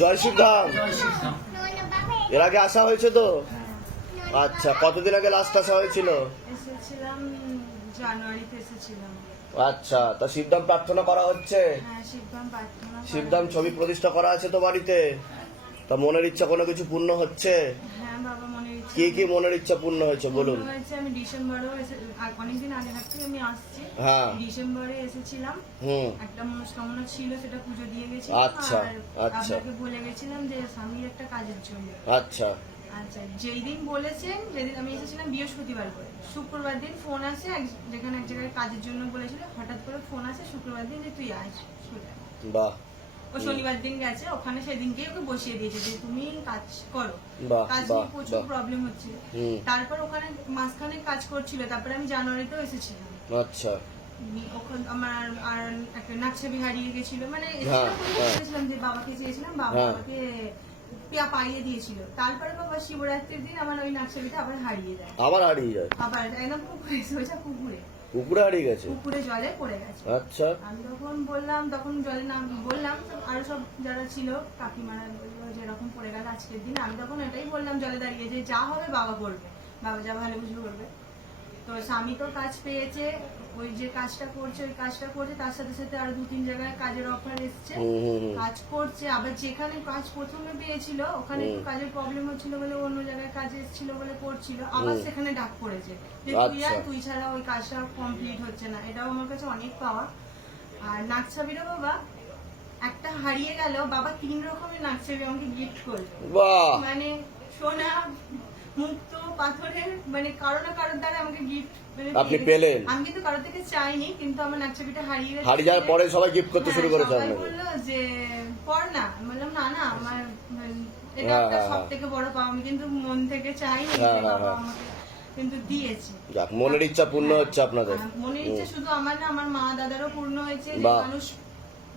জয় শিবধাম। এর আগে আসা হয়েছে তো? আচ্ছা, কতদিন আগে লাস্ট আসা হয়েছিল? এসেছিলাম জানুয়ারিতে এসেছিলাম। আচ্ছা, তা শিবধাম প্রার্থনা করা হচ্ছে? হ্যাঁ, শিবধাম প্রার্থনা করা শিবধাম হচ্ছে। ছবি প্রতিষ্ঠা করা আছে তো বাড়িতে? তা মনের ইচ্ছা কোনো কিছু পূর্ণ হচ্ছে? হ্যাঁ বাবা, মনের ইচ্ছা কি কি মনের ইচ্ছা পূর্ণ হয়েছে বলুন? পূর্ণ হয়েছে। আমি ডিসেম্বরেও অনেকদিন আগে থাকতে আমি আসছি। হ্যাঁ। ডিসেম্বরে এসেছিলাম, একটা মনস্কামনা ছিল, সেটা পুজো দিয়ে গেছিলাম। আচ্ছা, আর আচ্ছা। আপনাকে বলে গেছিলাম যে স্বামীর একটা কাজের জন্য। আচ্ছা আচ্ছা, যেই দিন বলেছেন, যেদিন আমি এসেছিলাম বৃহস্পতিবার করে, শুক্রবার দিন ফোন আসে যেখানে এক জায়গায় কাজের জন্য বলেছিল, হঠাৎ করে ফোন আসে শুক্রবার দিন যে তুই আস। বাহ, ও শনিবার দিন গেছে ওখানে, সেদিনকে ওকে বসিয়ে দিয়েছে যে তুমি কাজ করো। বাহ, কাজ বাহ, নিয়ে প্রচুর বাহ। প্রবলেম হচ্ছিল। তারপর ওখানে মাঝখানে কাজ করছিল, তারপরে আমি জানুয়ারিতেও এসেছিলাম। আচ্ছা। ওখানে আমার আর একটা নাকছাবি হারিয়ে গেছিল, মানে হ্যাঁ, হ্যাঁ। চেয়েছিলাম যে বাবাকে চেয়েছিলাম, বাবা হ্যাঁ। আমাকে পাইয়ে দিয়েছিল। তারপরে বাবা শিবরাত্রির দিন আমার ওই নাকছাবিটা আবার হারিয়ে যায়। আবার হারিয়ে যায়? আবার একদম পুকুরে, সোজা পুকুরে, পুকুরে হারিয়ে গেছে? পুকুরে জলে পড়ে গেছে। আচ্ছা। আমি তখন বললাম, তখন জলে নাম বললাম, আরো সব যারা ছিল কাকিমারা বললো যে এরকম পড়ে গেল আজকের দিন। আমি তখন এটাই বললাম জলে দাঁড়িয়ে যে যা হবে বাবা করবে, বাবা যা ভালো বুঝবে করবে। তো স্বামী তো কাজ পেয়েছে, ওই যে কাজটা করছে ওই কাজটা করছে, তার সাথে সাথে আরো 2-3 জায়গায় কাজের অফার এসছে, কাজ করছে। আবার যেখানে কাজ প্রথমে পেয়েছিল ওখানে একটু কাজের প্রবলেম হচ্ছিল বলে অন্য জায়গায় কাজ এসেছিল বলে করছিল, আবার সেখানে ডাক পড়েছে যে তুই আর তুই ছাড়া ওই কাজটা কমপ্লিট হচ্ছে না। এটাও আমার কাছে অনেক পাওয়া। আর নাকছাবিরও বাবা একটা হারিয়ে গেল, বাবা 3 রকমের নাকছাবি আমাকে গিফট করলো। বাহ। মানে সোনা, মুক্ত, পাথরের, মানে কারো না কারোর দ্বারা আমাকে গিফট আপনি পেলেন? আমি কিন্তু কারো থেকে চাইনি, কিন্তু আমার নাকছাবিটা হারিয়ে গেছে। হারিয়ে যাওয়ার পরে সবাই গিফট করতে শুরু করেছে সবাই আপনাকে? বললো যে পড় না। আমি বললাম না না, আমার এটা একটা সব থেকে বড় পাওয়া। আমি কিন্তু মন থেকে চাইনি, বাবা আমাকে কিন্তু দিয়েছে। যাক, মনের ইচ্ছা পূর্ণ হচ্ছে আপনাদের। মনের ইচ্ছা শুধু আমার না, আমার মা দাদারও পূর্ণ হয়েছে। যে মানুষ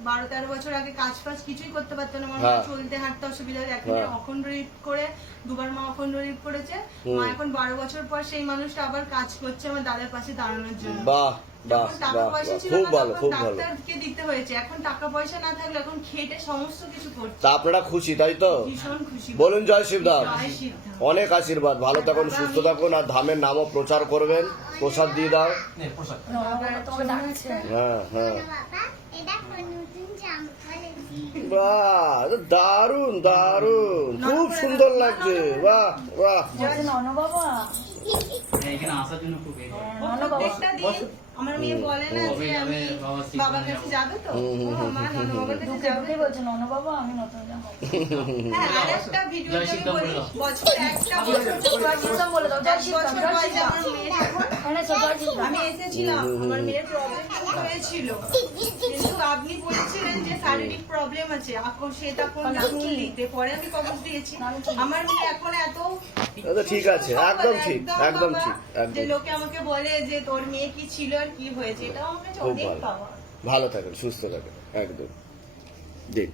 12-13 বছর আগে কাজ ফাজ কিছুই করতে পারতো না, আমার মা চলতে হাঁটতে অসুবিধা হতো। এখন অখণ্ড রিপ করে, দুবার মা অখণ্ড রিপ করেছে। মা এখন 12 বছর পর সেই মানুষটা আবার কাজ করছে আমার দাদার পাশে দাঁড়ানোর জন্য। বাহ, বাহ, টাকা পয়সা ছিল খুব না, ভালো, খুব ভালো। ডাক্তারকে দিতে হয়েছে। এখন টাকা পয়সা না থাকলে এখন খেটে সমস্ত কিছু করছে। তা আপনারা খুশি তাই তো? ভীষণ খুশি। বলুন জয় শিবধাম। জয় শিবধাম। অনেক আশীর্বাদ, ভালো থাকুন, সুস্থ থাকুন, আর ধামের নামও প্রচার করবেন। প্রসাদ দিয়ে দাও। হ্যাঁ, হ্যাঁ। বাহ, দারুন দারুন, খুব সুন্দর লাগছে। বাহ, বাহ। প্রত্যেকটা দিন আমার মেয়ে বলে না যে আমি বাবার কাছে যাবে তো, মা ননবাবার কাছে যাবে। হ্যাঁ, আরেকটা ভিডিও আমি বলি, বছর একটা বছর বয়সে আমার মেয়ের এখন আমি এসেছিলাম, আমার মেয়ের প্রবলেম শুরু হয়েছিল, কিন্তু আপনি বলেছিলেন যে শারীরিক প্রবলেম আছে, এখন সে তখন ফুল দিতে, পরে আমি কবজ দিয়েছি। আমার মেয়ে এখন এত ঠিক আছে, একদম ঠিক, একদম ঠিক, যে একদম। লোকে আমাকে বলে যে তোর মেয়ে কি ছিল আর কি হয়েছে, এটাও আমার কাছে খুব অনেক ভালো, পাওয়া। ভালো থাকেন, সুস্থ থাকেন, একদম। দিন।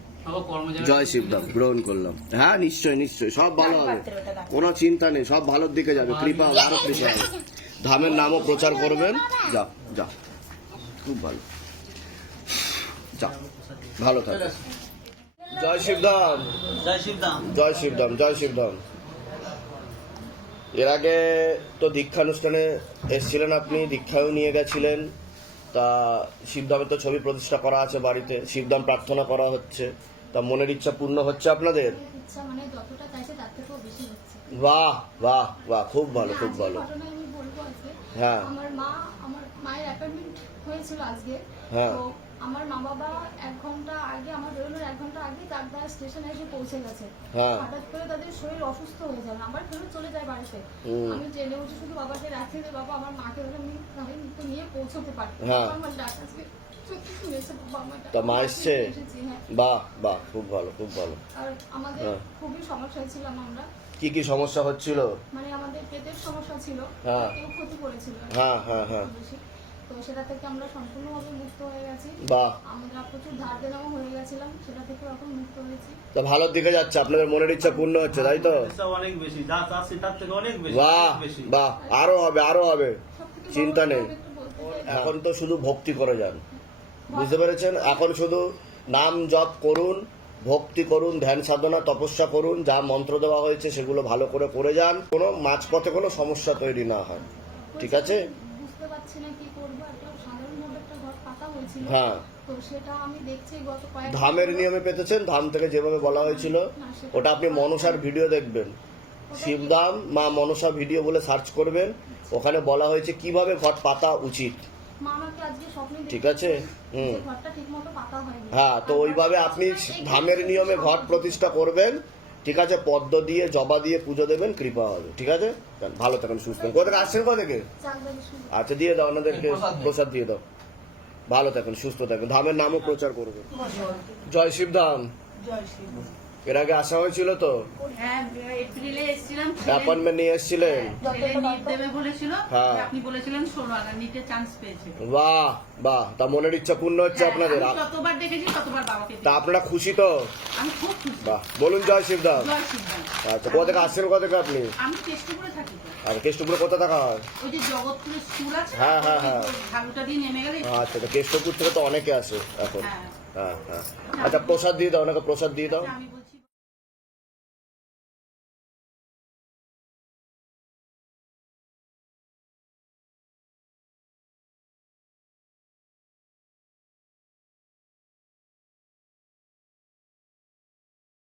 জয় শিবধাম গ্রহণ করলাম। হ্যাঁ, নিশ্চয়ই নিশ্চয়ই, সব ভালো হবে, কোনো চিন্তা নেই, সব ভালোর দিকে যাবে, কৃপা হবে, আরো কৃপা হবে। ধামের নামও প্রচার করবেন। যাও যাও, খুব ভালো, যাও, ভালো থাকবেন। জয় শিবধাম, জয় শিবধাম। জয় শিবধাম, জয় শিবধাম। এর আগে তো দীক্ষানুষ্ঠানে এসেছিলেন আপনি, দীক্ষাও নিয়ে গেছিলেন। তা শিবধামের তো ছবি প্রতিষ্ঠা করা আছে বাড়িতে, শিবধাম প্রার্থনা করা হচ্ছে, তা মনের ইচ্ছা পূর্ণ হচ্ছে আপনাদের? ইচ্ছা মানে যতটা চাইছে তার থেকেও বেশি হচ্ছে। বাহ, বাহ, বাহ, খুব ভালো, খুব আজকে ভালো। ঘটনা আমি বলবো আজকে। হ্যাঁ। আমার মায়ের অ্যাপয়েন্টমেন্ট হয়েছিল আজকে। হ্যাঁ। তো আমার মা বাবা 1 ঘন্টা আগে, আমার বেরোনোর 1 ঘন্টা আগে চাকদা স্টেশনে এসে পৌঁছে গেছে। হ্যাঁ। হঠাৎ করে তাদের শরীর অসুস্থ হয়ে যায়, আবার ফেরত চলে যায় বাড়িতে। আমি ট্রেনে উঠে শুধু বাবাকে রাখছি যে বাবা আমার মাকে ওখানে নিয়ে পৌঁছতে পারে। হ্যাঁ। আমার ডাক আজকে সত্যি শুনেছে বাবা আমার ডাক। তা মা এসছে? এসেছি, হ্যাঁ। বাহ, বাহ, খুব ভালো, খুব ভালো। আর আমাদের খুবই সমস্যায় ছিলাম আমরা, কি কি সমস্যা হচ্ছিল? মানে আমাদের পেটের সমস্যা ছিল, হ্যাঁ। কেউ ক্ষতি করেছিল, হ্যাঁ, হ্যাঁ, হ্যাঁ। তো সেটা থেকে আমরা সম্পূর্ণভাবে মুক্ত হয়ে গেছি। বাহ। আমরা প্রচুর ধার দেনাও হয়ে গেছিলাম, সেটা থেকে এখন মুক্ত হয়েছি। তা ভালোর দিকে যাচ্ছে, আপনাদের মনের ইচ্ছা পূর্ণ হচ্ছে তাই তো? অনেক বেশি, যা চাচ্ছি তার থেকে অনেক বেশি, বাহ, অনেক বেশি। বাহ, আরো হবে, আরো হবে, সবথেকে চিন্তা বড় নেই। কথা আমি একটু বলতে চাই, এখন তো শুধু ভক্তি করে যান, বুঝতে পেরেছেন? এখন শুধু নাম জপ করুন, ভক্তি করুন, ধ্যান সাধনা, তপস্যা করুন, যা মন্ত্র দেওয়া হয়েছে সেগুলো ভালো করে করে যান, কোনো মাঝপথে কোনো সমস্যা তৈরি না হয়। ঠিক আছে? বুঝতে পারছি না কি করবো, একটা সাধারণভাবে একটা ঘর পাতা হয়েছিল, হ্যাঁ, তো সেটা আমি দেখছি গত কয়েক ধামের নিয়মে পেতেছেন, ধাম থেকে যেভাবে বলা হয়েছিল ওটা আপনি মনসার ভিডিও দেখবেন, শিবধাম মা মনসা ভিডিও বলে সার্চ করবেন, ওখানে বলা হয়েছে কিভাবে ঘট পাতা উচিত। মা আমাকে আজকে স্বপ্নে ঠিক আছে? হুম। যে ঘরটা ঠিকমতো পাতা হয়নি। হ্যাঁ, তো ওইভাবে আপনি ধামের নিয়মে ঘট প্রতিষ্ঠা করবেন। ঠিক আছে? পদ্ম দিয়ে জবা দিয়ে পুজো দেবেন, কৃপা হবে। ঠিক আছে? যান, ভালো থাকেন, সুস্থ থাকেন। কোথা থেকে আসছেন, কোথা থেকে? চাকদারি শুরু। আচ্ছা, দিয়ে দাও ওনাদেরকে প্রসাদ দিয়ে দাও। ভালো থাকেন, সুস্থ থাকেন, ধামের নামও প্রচার করবেন। জয় শিবধাম। জয় শিব। এর আগে আসা হয়েছিল তো? হ্যাঁ, এপ্রিলে এসেছিলাম। অ্যাপয়েন্টমেন্ট নিয়ে এসেছিলেন? ছেলে নিট দেবে বলেছিল, হ্যাঁ। আপনি বলেছিলেন 16 আনা নিটে চান্স পেয়েছে। বাহ বাহ, তা মনের ইচ্ছা পূর্ণ হচ্ছে আপনাদের। আমি যতবার দেখেছি ততবার বাবাকে তা দেখেছি। আপনারা খুশি তো? আমি খুব খুশি। বাহ, বলুন জয় শিবধাম। জয় শিবধাম। আচ্ছা, কোথা থেকে আসছেন, কোথা থেকে আপনি? আমি কেষ্টপুরে থাকি তো। আর কেষ্টপুরে কোথা থাকা হয়? ওই যে জগৎপুরের স্কুল আছে না, হ্যাঁ, হ্যাঁ, হ্যাঁ। ওই ঝাড়ুটা দিয়ে নেমে গেলে আচ্ছা, তো কেষ্টপুর থেকে তো অনেকে আসে এখন। হ্যাঁ। হ্যাঁ হ্যাঁ। আচ্ছা, প্রসাদ দিয়ে দাও, ওনাকে প্রসাদ দিয়ে দাও। আমি বলছি